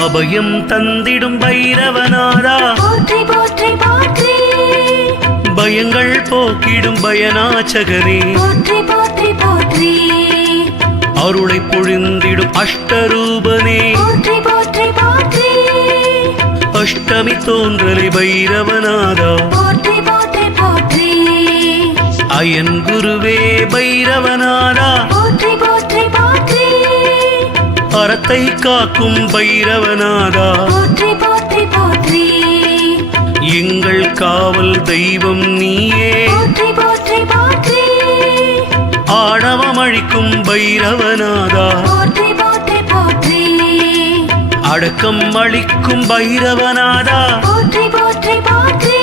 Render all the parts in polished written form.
அபயம் தந்திடும் பைரவநாதா போற்றி போற்றி போற்றி பயங்கள் போக்கிடும் பயநாச்சகரே போற்றி போற்றி போற்றி அருளை பொழிந்திடும் அஷ்டரூபனே போற்றி போற்றி போற்றி அஷ்டமி தோன்றலை பைரவநாதா போற்றி போற்றி போற்றி அயன் குருவே பைரவநாதா போற்றி போற்றி போற்றி அறத்தை காக்கும் பைரவநாதா போற்றி போற்றி போற்றி எங்கள் காவல் தெய்வம் நீயே போற்றி போற்றி போற்றி ஆணவம் அழிக்கும் பைரவநாதா போற்றி போற்றி போற்றி அடக்கம் அளிக்கும் பைரவநாதா போற்றி போற்றி போற்றி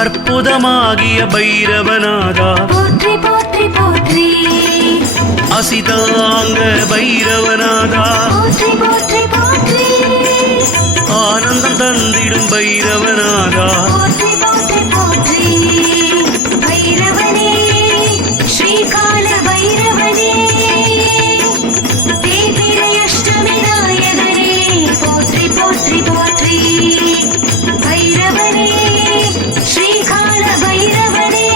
அற்புதமாகிய பைரவநாதா போற்றி போற்றி போற்றி அசிதாங்க பைரவநாதா போற்றி போற்றி போற்றி ஆனந்தம் தந்திடும் பைரவநாதா போற்றி போற்றி போற்றி பைரவனே ஸ்ரீகால பைரவனே தேய்பிறை அஷ்டமி நாயகனே போற்றி போற்றி போற்றி பைரவனே ஸ்ரீகால பைரவனே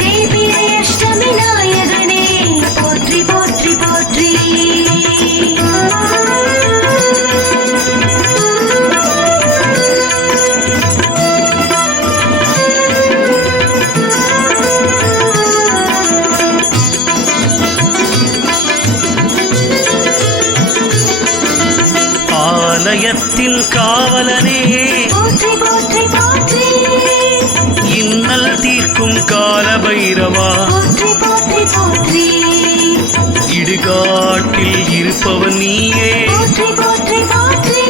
தேய்பிறை அஷ்டமி நாயகனே போற்றி போற்றி போற்றி ஆலயத்தின் காவலனே போற்றி போற்றி போற்றி இன்னல் தீர்க்கும் கால பைரவா போற்றி போற்றி போற்றி இடுகாட்டில் இருப்பவன் நீயே போற்றி போற்றி போற்றி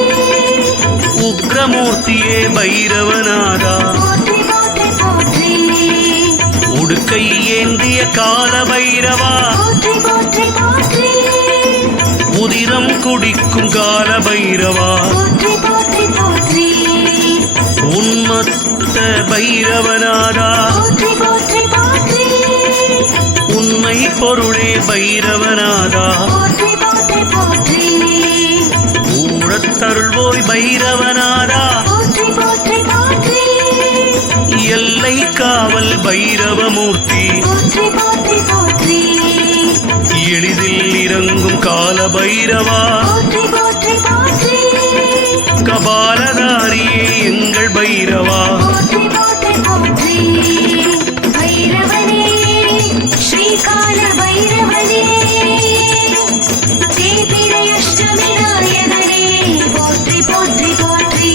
உக்ரமூர்த்தியே பைரவநாதா போற்றி போற்றி போற்றி உடுக்கை ஏந்திய கால பைரவா போற்றி போற்றி போற்றி உதிரம் குடிக்கும் கால பைரவா போற்றி போற்றி போற்றி உன்மத்த பைரவநாதா போற்றி போற்றி போற்றி உண்மை பொருளே பைரவநாதா போற்றி போற்றி போற்றி ஊழத்தருள்வோய் பைரவநாதா போற்றி போற்றி போற்றி எல்லை காவல் பைரவமூர்த்தி போற்றி போற்றி போற்றி எளிதில் இறங்கும் கால பைரவா போற்றி போற்றி போற்றி கபாலதாரியே எங்கள் பைரவா போற்றி போற்றி போற்றி பைரவனே ஸ்ரீகால பைரவனே தேய்பிறை அஷ்டமி நாயகனே போற்றி போற்றி போற்றி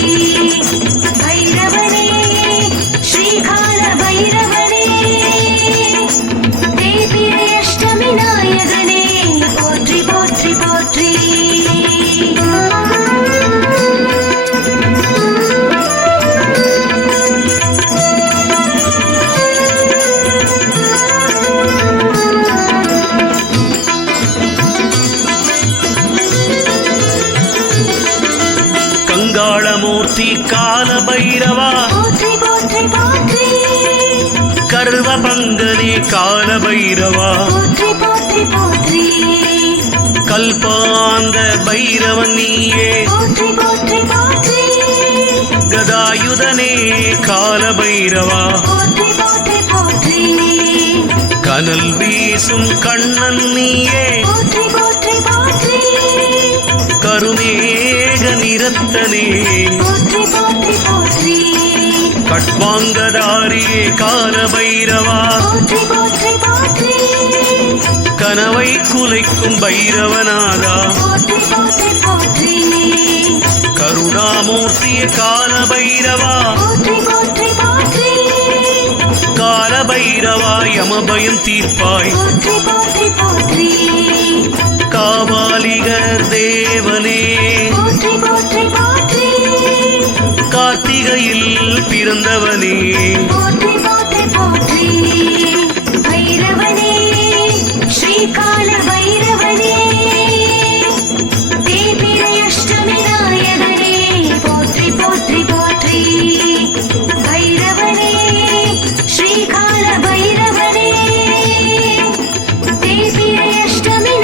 பைரவனே ஸ்ரீகால பைரவனே தேய்பிறை அஷ்டமி நாயகனே போற்றி போற்றி போற்றி கங்காளமூர்த்தி கால பைரவா போற்றி போற்றி போற்றி கர்வ பங்கனே கால பைரவா போற்றி போற்றி போற்றி கல்பாந்த பைரவன் நீயே போற்றி போற்றி போற்றி கதாயுதனே கால பைரவா போற்றி போற்றி போற்றி கனல் வீசும் கண்ணன் நீயே போற்றி போற்றி போற்றி கருமேக நிறத்தனே போற்றி போற்றி போற்றி கட்வாங்கதாரியே கால பைரவா போற்றி போற்றி போற்றி கனவை குலைக்கும் பைரவநாதா போற்றி போற்றி போற்றி கருணாமூர்த்தியே கால பைரவா போற்றி போற்றி போற்றி கால பைரவா யமபயம் தீர்ப்பாய் போற்றி போற்றி போற்றி காபாலிகர் தேவனே போற்றி போற்றி போற்றி கார்த்திகையில் பிறந்தவனே போற்றி போற்றி போற்றி பைரவனே ஸ்ரீகால பைரவனே தேய்பிறை அஷ்டமி நாயகனே போற்றி போற்றி போற்றி பைரவனே ஸ்ரீகால பைரவனே தேய்பிறை அஷ்டமி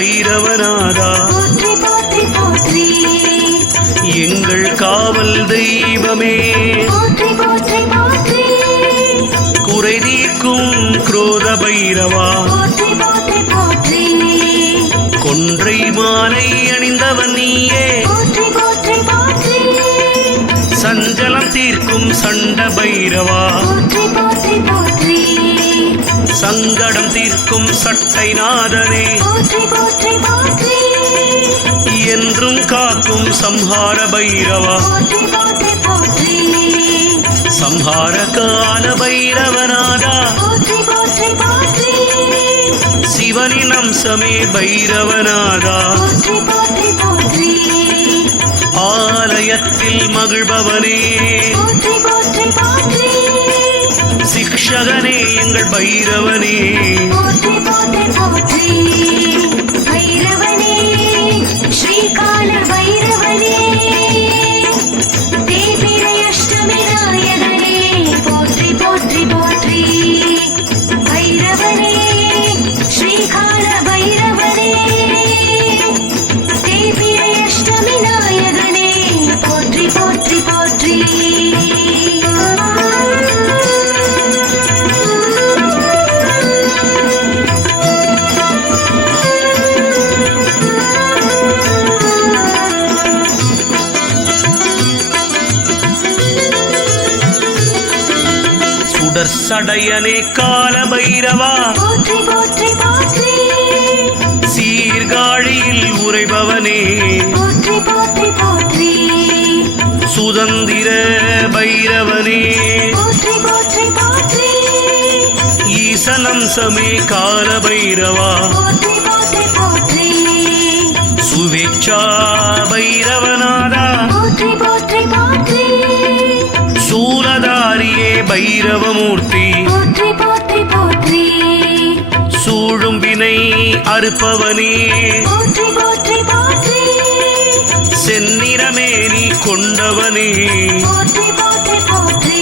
பைரவநாதா போற்றி போற்றி போற்றி எங்கள் காவல் தெய்வமே போற்றி போற்றி போற்றி குறை தீர்க்கும் குரோத பைரவா போற்றி போற்றி போற்றி கொன்றை மாலை அணிந்தவன் நீயே போற்றி போற்றி போற்றி சஞ்சலம் தீர்க்கும் சண்ட பைரவா போற்றி போற்றி போற்றி சங்கடம் தீர்க்கும் சட்டை நாதனே போற்றி போற்றி போற்றி என்றும் காக்கும் சம்ஹார பைரவா போற்றி போற்றி போற்றி சம்ஹார கால பைரவநாதா போற்றி போற்றி போற்றி சிவனின் அம்சமே பைரவநாதா போற்றி போற்றி போற்றி ஆலயத்தில் மகிழ்பவனே போற்றி போற்றி போற்றி சிக்ஷகனே எங்கள் பைரவனே போற்றி போற்றி போற்றி பைரவனே ஸ்ரீகால பைரவனே தேய்பிறை அஷ்டமி நாயகனே போற்றி போற்றி போற்றி பைரவனே ஸ்ரீகால பைரவனே தேய்பிறை அஷ்டமி நாயகனே போற்றி போற்றி போற்றி சுடர் சடையனே கால பைரவா போற்றி போற்றி போற்றி சீர்காழியில் உறைபவனே போற்றி போற்றி போற்றி சுதந்திர பைரவனே போற்றி போற்றி போற்றி ஈசனம்சமே கால பைரவா போற்றி போற்றி போற்றி சுவேச்சா பைரவநாதா போற்றி போற்றி போற்றி சூலதாரியே பைரவமூர்த்தி போற்றி போற்றி போற்றி சூழும் வினை அறுப்பவனே போற்றி போற்றி போற்றி செந்நிறமேனி கொண்டவனே போற்றி போற்றி போற்றி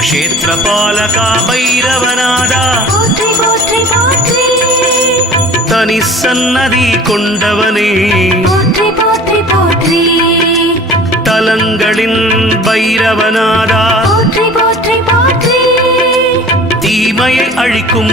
க்ஷேத்திரபாலகா பைரவநாதா போற்றி போற்றி போற்றி தனி சன்னதி கொண்டவனே போற்றி போற்றி போற்றி தலங்களின் பைரவநாதா போற்றி போற்றி போற்றி தீமையை அழிக்கும்